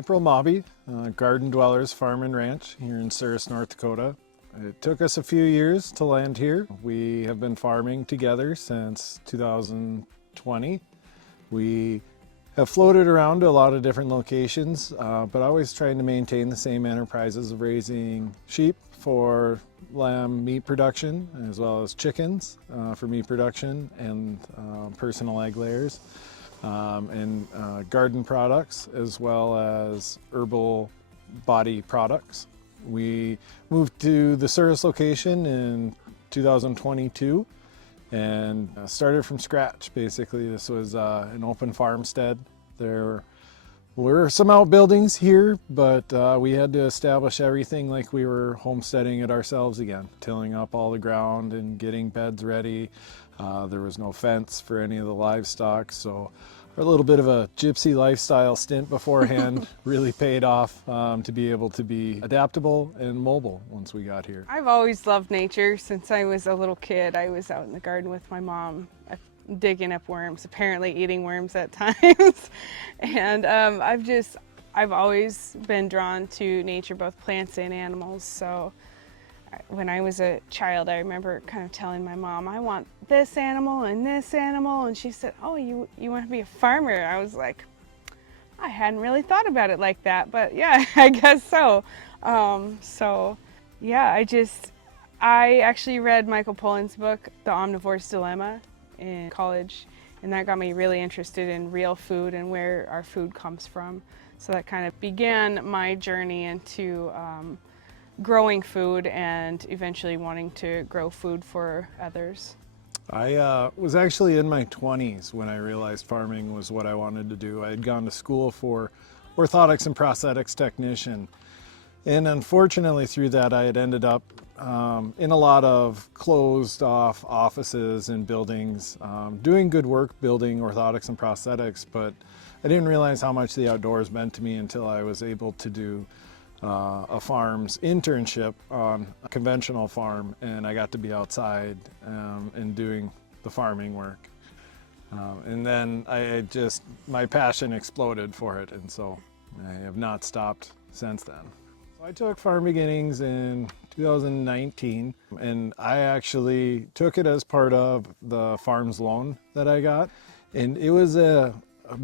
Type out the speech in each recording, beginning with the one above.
April Mobby, Gardendwellers Farm and Ranch here in Ceres, North Dakota. It took us a few years to land here. We have been farming together since 2020. We have floated around to a lot of different locations, but always trying to maintain the same enterprises of raising sheep for lamb meat production, as well as chickens for meat production and personal egg layers, and garden products, as well as herbal body products. We moved to the Ceres location in 2022 and started from scratch. Basically, this was an open farmstead. There were some outbuildings here, but we had to establish everything like we were homesteading it ourselves again, tilling up all the ground and getting beds ready. There was no fence for any of the livestock, so a little bit of a gypsy lifestyle stint beforehand really paid off to be able to be adaptable and mobile once we got here. I've always loved nature since I was a little kid. I was out in the garden with my mom digging up worms, apparently eating worms at times. And I've always been drawn to nature, both plants and animals. So when I was a child, I remember kind of telling my mom, I want this animal, and she said, oh, you want to be a farmer? I was like, I hadn't really thought about it like that, but yeah, I guess so. Yeah, I actually read Michael Pollan's book, The Omnivore's Dilemma, in college, and that got me really interested in real food and where our food comes from. So that kind of began my journey into growing food and eventually wanting to grow food for others. I was actually in my 20s when I realized farming was what I wanted to do. I had gone to school for orthotics and prosthetics technician, and unfortunately through that I had ended up in a lot of closed off offices and buildings, doing good work building orthotics and prosthetics, but I didn't realize how much the outdoors meant to me until I was able to do a farm's internship on a conventional farm, and I got to be outside and doing the farming work. And then my passion exploded for it, and so I have not stopped since then. So I took Farm Beginnings in 2019, and I actually took it as part of the farm's loan that I got, and it was a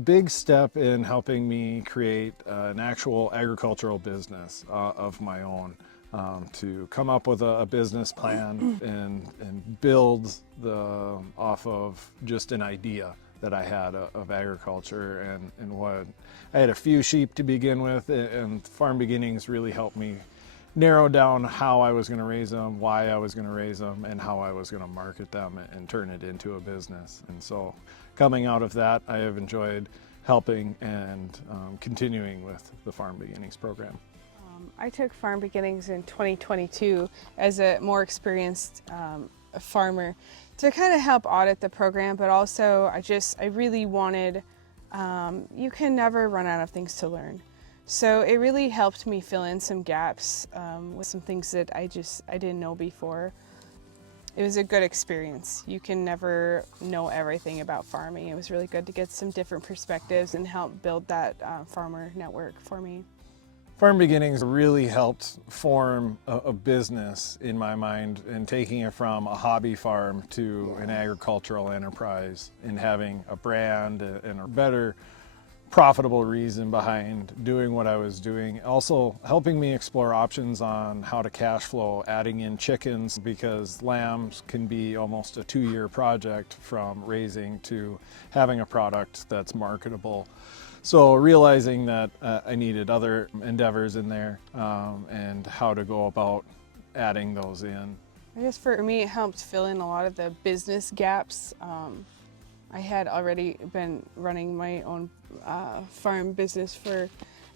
big step in helping me create an actual agricultural business of my own, to come up with a business plan and build off of just an idea that I had of agriculture and what I had a few sheep to begin with, and Farm Beginnings really helped me narrow down how I was going to raise them, why I was going to raise them, and how I was going to market them and turn it into a business. And so coming out of that, I have enjoyed helping and continuing with the Farm Beginnings program. I took Farm Beginnings in 2022 as a more experienced farmer to kind of help audit the program, but also I really wanted, you can never run out of things to learn. So it really helped me fill in some gaps with some things that I didn't know before. It was a good experience. You can never know everything about farming. It was really good to get some different perspectives and help build that farmer network for me. Farm Beginnings really helped form a business in my mind, and taking it from a hobby farm to an agricultural enterprise, and having a brand and a better profitable reason behind doing what I was doing. Also helping me explore options on how to cash flow, adding in chickens, because lambs can be almost a 2-year project from raising to having a product that's marketable. So realizing that I needed other endeavors in there and how to go about adding those in. I guess for me it helped fill in a lot of the business gaps. I had already been running my own farm business for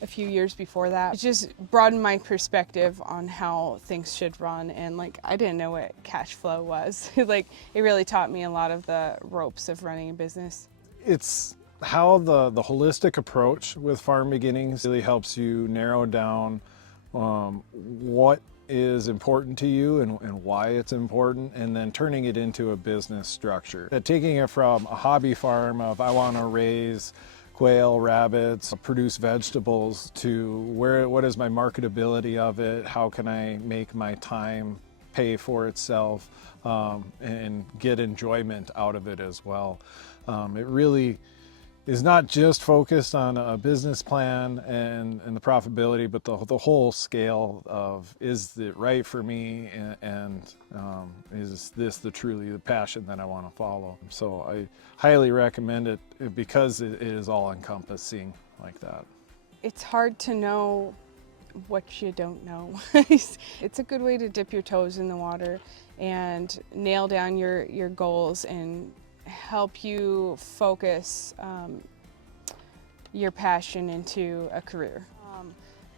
a few years before that. It just broadened my perspective on how things should run, and I didn't know what cash flow was. It really taught me a lot of the ropes of running a business. It's how the holistic approach with Farm Beginnings really helps you narrow down what is important to you and why it's important, and then turning it into a business structure. Taking it from a hobby farm of I want to raise quail, rabbits, produce vegetables, to what is my marketability of it, how can I make my time pay for itself, and get enjoyment out of it as well. It really is not just focused on a business plan and the profitability, but the whole scale of, is it right for me, and is this truly the passion that I want to follow? So I highly recommend it because it is all encompassing like that. It's hard to know what you don't know. It's a good way to dip your toes in the water and nail down your goals and help you focus your passion into a career.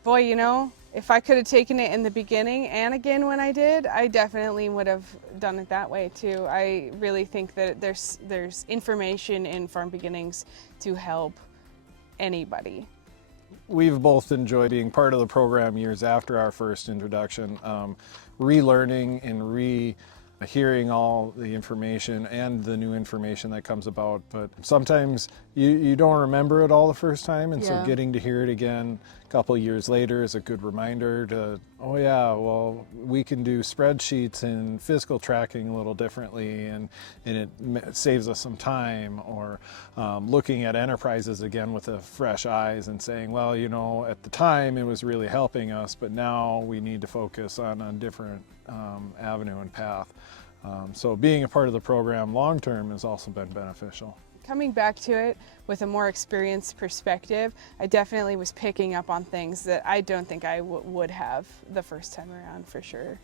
Boy, you know, if I could have taken it in the beginning and again when I did, I definitely would have done it that way too. I really think that there's information in Farm Beginnings to help anybody. We've both enjoyed being part of the program years after our first introduction, relearning and hearing all the information and the new information that comes about. But sometimes you don't remember it all the first time, and so getting to hear it again a couple of years later is a good reminder to, oh yeah, well, we can do spreadsheets and fiscal tracking a little differently, and it saves us some time. Or looking at enterprises again with fresh eyes and saying, well, you know, at the time it was really helping us, but now we need to focus on a different avenue and path. So being a part of the program long term has also been beneficial. Coming back to it with a more experienced perspective, I definitely was picking up on things that I don't think I would have the first time around, for sure.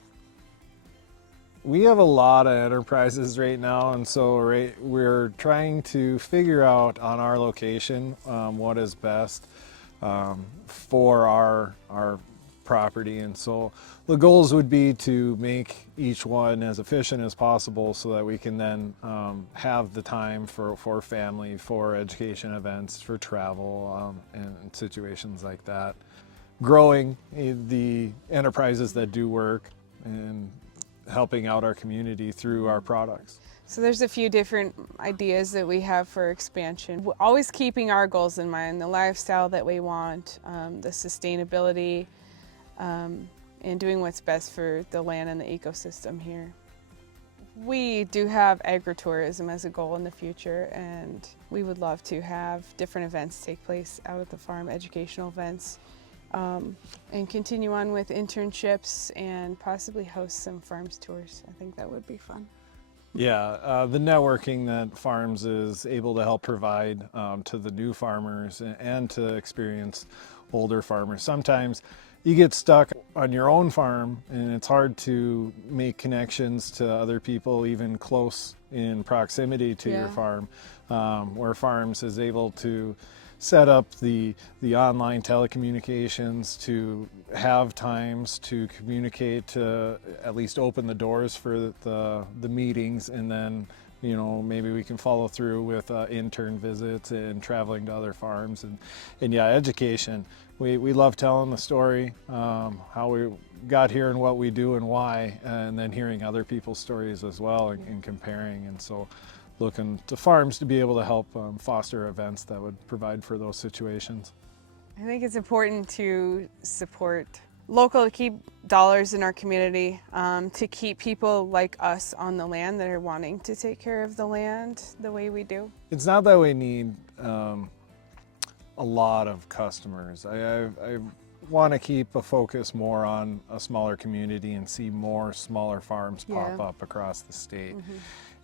We have a lot of enterprises right now, and so we're trying to figure out on our location what is best for our property. And so the goals would be to make each one as efficient as possible so that we can then have the time for family, for education events, for travel, and situations like that. Growing the enterprises that do work and helping out our community through our products. So there's a few different ideas that we have for expansion. We're always keeping our goals in mind, the lifestyle that we want, the sustainability, and doing what's best for the land and the ecosystem here. We do have agritourism as a goal in the future, and we would love to have different events take place out at the farm, educational events, and continue on with internships and possibly host some farms tours. I think that would be fun. Yeah, the networking that Farms is able to help provide to the new farmers and to experienced older farmers. Sometimes you get stuck on your own farm and it's hard to make connections to other people even close in proximity to your farm, where Farms is able to set up the online telecommunications to have times to communicate, to at least open the doors for the meetings, and then, you know, maybe we can follow through with intern visits and traveling to other farms. And yeah, education. We love telling the story, how we got here and what we do and why, and then hearing other people's stories as well, and comparing. And so looking to Farms to be able to help foster events that would provide for those situations. I think it's important to support local, to keep dollars in our community, to keep people like us on the land that are wanting to take care of the land the way we do. It's not that we need a lot of customers. I want to keep a focus more on a smaller community and see more smaller farms pop up across the state.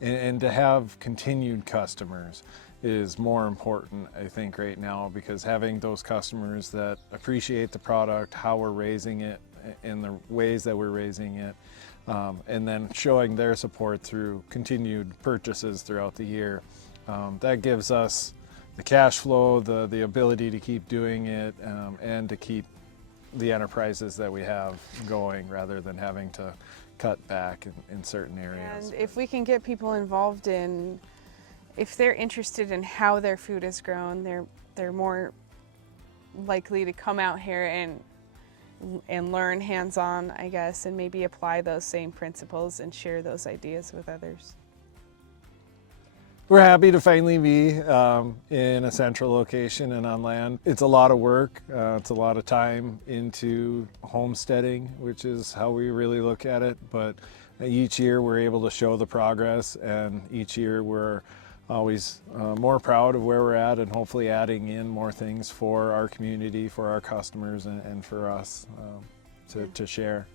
And to have continued customers is more important, I think, right now, because having those customers that appreciate the product, how we're raising it, in the ways that we're raising it, and then showing their support through continued purchases throughout the year, that gives us the cash flow, the ability to keep doing it, and to keep the enterprises that we have going, rather than having to cut back in certain areas. And if we can get people involved in, if they're interested in how their food is grown, they're more likely to come out here and learn hands-on, I guess, and maybe apply those same principles and share those ideas with others. We're happy to finally be in a central location and on land. It's a lot of work. It's a lot of time into homesteading, which is how we really look at it. But each year we're able to show the progress, and each year we're always more proud of where we're at, and hopefully adding in more things for our community, for our customers, and for us to share.